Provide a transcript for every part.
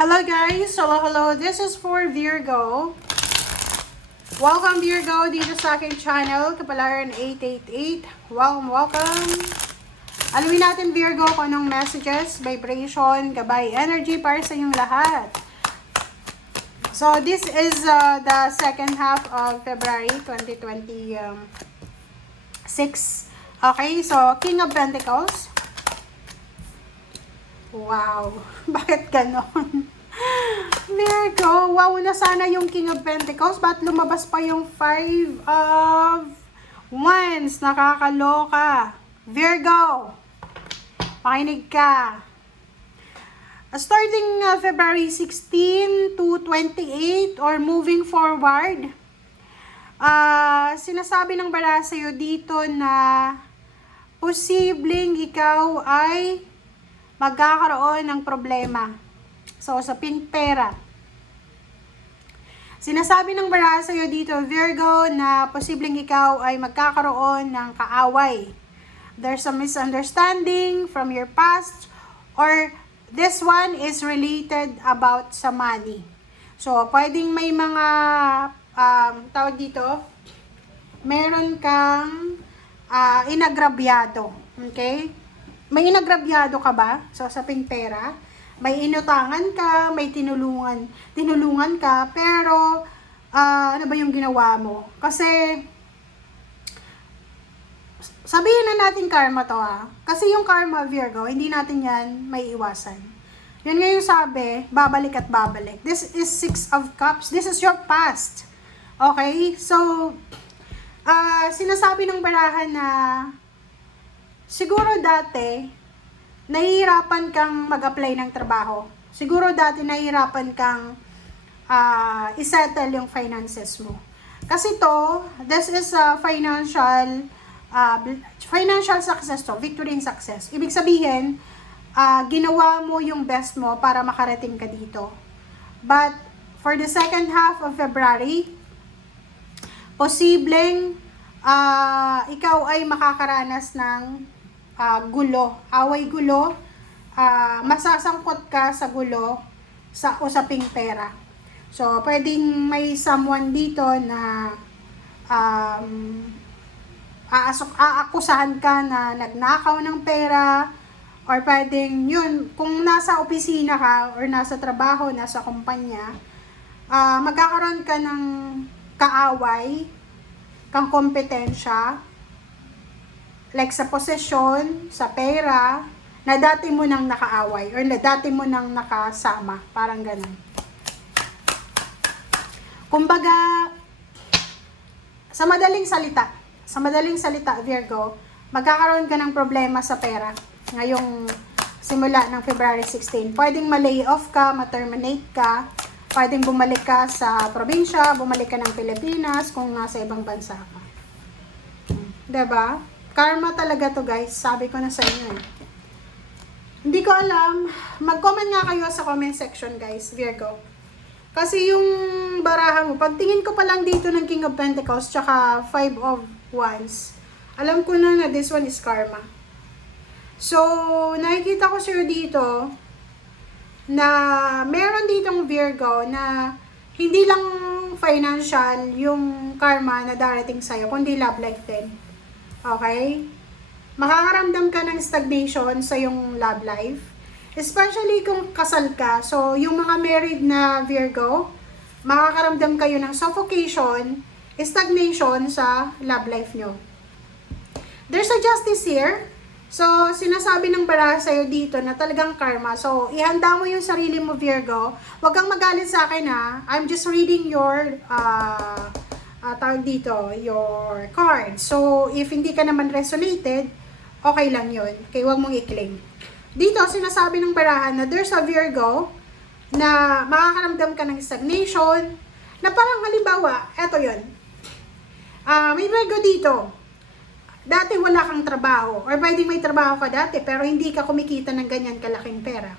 Hello guys! Hello! This is for Virgo. Welcome Virgo dito sa aking channel, Kapalaran 888. Welcome! Alamin natin Virgo kung anong messages, vibration, gabay, energy para sa inyong lahat. So this is the second half of February 2026. Okay, so King of Pentacles. Wow, bakit ganon? Virgo, wow na sana yung King of Pentacles, ba't lumabas pa yung 5 of Wands? Nakakaloka. Virgo, makinig ka. Starting February 16 to 28 or moving forward, sinasabi ng bala sa'yo dito na posibleng ikaw ay magkakaroon ng problema. So, sa pera. Sinasabi ng bala sa'yo dito, Virgo, na posibleng ikaw ay magkakaroon ng kaaway. There's a misunderstanding from your past, or this one is related about sa money. So, pwedeng may mga, tawag dito, meron kang inagrabyado. Okay? May inagrabyado ka ba sa usaping pera? May inutangan ka, may tinulungan ka, pero ano ba yung ginawa mo? Kasi sabihin na natin karma to Kasi yung karma, Virgo, hindi natin yan may iwasan. Yun nga yung sabi, babalik at babalik. This is 6 of Cups. This is your past. Okay? So, sinasabi ng barahan na siguro dati, nahihirapan kang mag-apply ng trabaho. Siguro dati nahihirapan kang isettle yung finances mo. Kasi this is a financial success to, victory and success. Ibig sabihin, ginawa mo yung best mo para makarating ka dito. But, for the second half of February, posibleng ikaw ay makakaranas ng gulo, away-gulo, masasangkot ka sa gulo sa usaping pera. So, pwedeng may someone dito na aakusahan ka na nagnakaw ng pera, or pwedeng yun, kung nasa opisina ka or nasa trabaho, nasa kumpanya, magkakaroon ka ng kaaway, kang kompetensya, like sa posesyon, sa pera, na dati mo nang nakaaway or na dati mo nang nakasama. Parang ganun. Kumbaga, sa madaling salita, Virgo, magkakaroon ka ng problema sa pera ngayong simula ng February 16. Pwedeng ma-lay off ka, ma-terminate ka, pwedeng bumalik ka sa probinsya, bumalik ka ng Pilipinas kung nasa ibang bansa ka. Diba? Karma talaga to guys, sabi ko na sa inyo Hindi ko alam, mag-comment nga kayo sa comment section guys, Virgo. Kasi yung baraha mo, pagtingin ko pa lang dito ng King of Pentacles tsaka 5 of Wands, alam ko na this one is karma. So, nakikita ko sa'yo dito na meron ditong Virgo na hindi lang financial yung karma na darating sa'yo, kundi love life din. Okay? Makakaramdam ka ng stagnation sa yung love life. Especially kung kasal ka. So, yung mga married na Virgo, makakaramdam kayo ng suffocation, stagnation sa love life nyo. There's a justice here. So, sinasabi ng bara sa'yo dito na talagang karma. So, ihanda mo yung sarili mo, Virgo. Huwag kang magalit sa akin I'm just reading your tawag dito, your card. So, if hindi ka naman resonated, okay lang yun. Okay, huwag mong i-claim. Dito, sinasabi ng barahan na there's a Virgo na makakaramdam ka ng stagnation, na parang halimbawa, eto yun. May Virgo dito. Dati wala kang trabaho, or pwedeng may trabaho ka dati, pero hindi ka kumikita ng ganyan kalaking pera.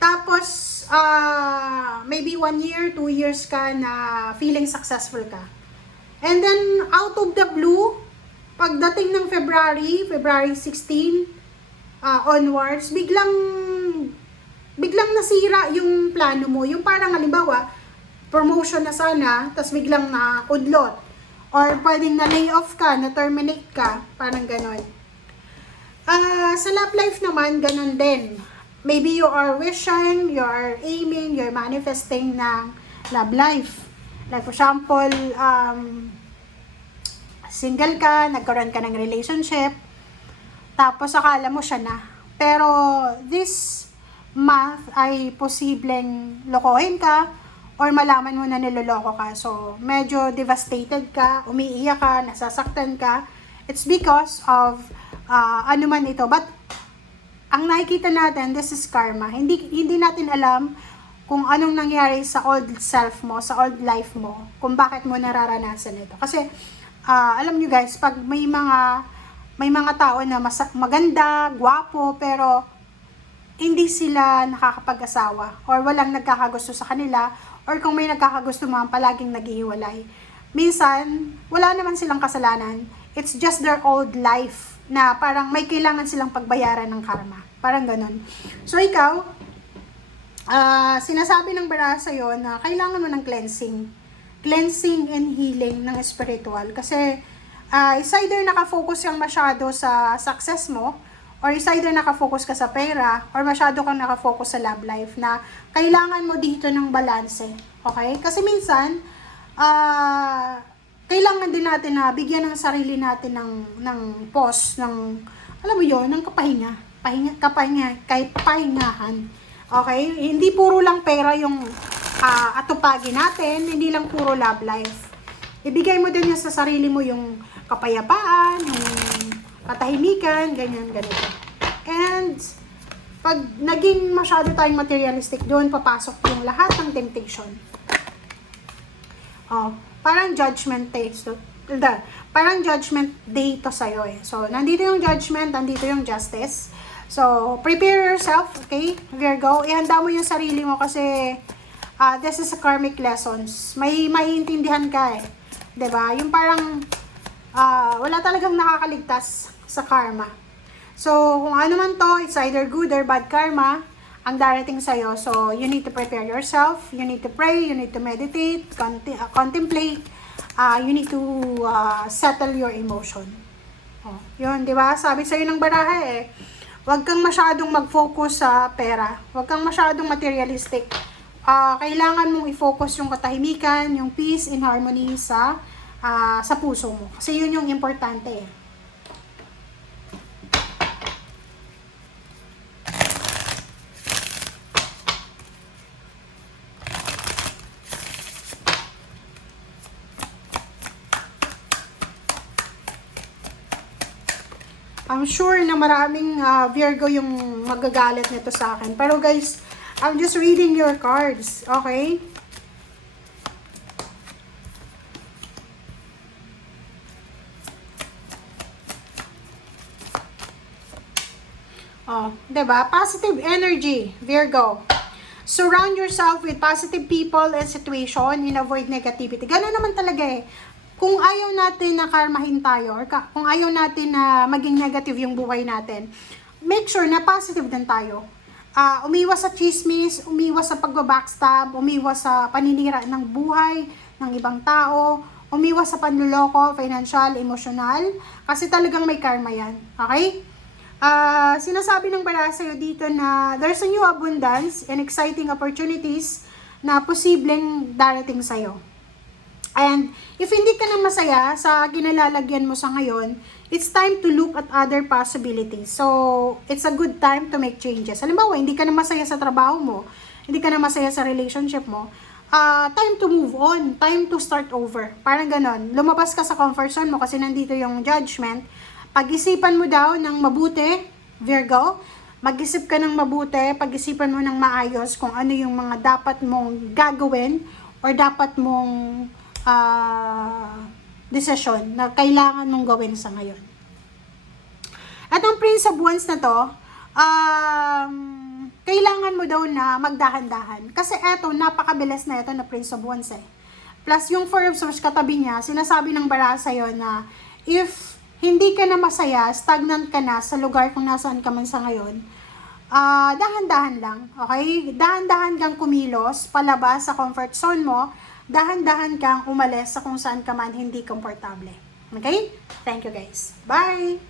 Tapos, maybe 1 year, 2 years ka na feeling successful ka. And then, out of the blue, pagdating ng February 16, onwards, biglang nasira yung plano mo. Yung parang halimbawa, promotion na sana, tapos biglang na udlot. Or pwedeng na lay off ka, na terminate ka, parang ganon. Sa love life naman, ganon din. Maybe you are wishing, you are aiming, you're manifesting ng love life. Like for example, single ka, nagkaroon ka ng relationship, tapos akala mo siya na. Pero this month ay posibleng lokohin ka or malaman mo na niloloko ka. So, medyo devastated ka, umiiyak ka, nasasaktan ka. It's because of ano man ito. But, ang nakikita natin, this is karma. Hindi natin alam kung anong nangyari sa old self mo, sa old life mo, kung bakit mo nararanasan ito. Kasi, alam nyo guys, pag may mga tao na maganda, gwapo, pero hindi sila nakakapag-asawa or walang nagkakagusto sa kanila or kung may nagkakagusto man, palaging naghihiwalay. Minsan, wala naman silang kasalanan. It's just their old life na parang may kailangan silang pagbayaran ng karma. Parang ganun. So, ikaw, sinasabi ng bara sa'yo na kailangan mo ng cleansing. Cleansing and healing ng spiritual. Kasi, is either nakafocus kang masyado sa success mo, or is either nakafocus ka sa pera, or masyado kang nakafocus sa love life, na kailangan mo dito ng balanse. Okay? Kasi minsan, kailangan din natin na bigyan ng sarili natin ng pause, alam mo yon, ng kapahingahan. Okay? Hindi puro lang pera yung atupagin natin, hindi lang puro love life. Ibigay mo din sa sarili mo yung kapayapaan, yung katahimikan, ganyan, ganito. And, pag naging masyado tayong materialistic, doon papasok yung lahat ng temptation. Parang judgment day. Parang judgment day to sa'yo eh. So, nandito yung judgment, nandito yung justice. So, prepare yourself, okay? Virgo, ihanda mo yung sarili mo kasi this is a karmic lessons. May maiintindihan ka eh. 'Di ba? Yung parang wala talagang nakakaligtas sa karma. So, kung ano man to, it's either good or bad karma ang darating sa'yo. So, you need to prepare yourself. You need to pray. You need to meditate, contemplate. You need to settle your emotion. Yun, di ba? Sabi sa'yo ng baraha eh, huwag kang masyadong mag-focus sa pera. Huwag kang masyadong materialistic. Kailangan mong i-focus yung katahimikan, yung peace and harmony sa puso mo. Kasi yun yung importante eh. I'm sure na maraming Virgo yung magagalit nito sa akin. Pero guys, I'm just reading your cards, okay? Diba? Positive energy, Virgo. Surround yourself with positive people and situation and avoid negativity. Ganun naman talaga eh. Kung ayaw natin na karmahin tayo, or kung ayaw natin na maging negative yung buhay natin, make sure na positive din tayo. Umiwas sa chismis, umiwas sa pagbabackstab, umiwas sa paninira ng buhay ng ibang tao, umiwas sa panluloko, financial, emotional, kasi talagang may karma yan. Okay? Sinasabi ng bara sa'yo dito na there's a new abundance and exciting opportunities na posibleng darating sa'yo. And if hindi ka na masaya sa kinalalagyan mo sa ngayon, it's time to look at other possibilities. So, it's a good time to make changes. Halimbawa, hindi ka na masaya sa trabaho mo, hindi ka na masaya sa relationship mo, time to move on, time to start over. Parang ganon. Lumabas ka sa comfort zone mo kasi nandito yung judgment. Pag-isipan mo daw ng mabuti, Virgo, mag-isip ka ng mabuti, pag-isipan mo ng maayos kung ano yung mga dapat mong gagawin or dapat mong desisyon na kailangan mong gawin sa ngayon. At ang Prince of Wands na to, kailangan mo daw na magdahan-dahan. Kasi eto, napakabilis na ito na Prince of Wands eh. Plus yung Four of Swords katabi niya, sinasabi ng bara sa'yo na if hindi ka na masaya, stagnant ka na sa lugar kung nasaan ka man sa ngayon, dahan-dahan lang, okay? Dahan-dahan kang kumilos, palabas sa comfort zone mo, dahan-dahan kang umalis sa kung saan ka man hindi komportable. Okay? Thank you guys. Bye!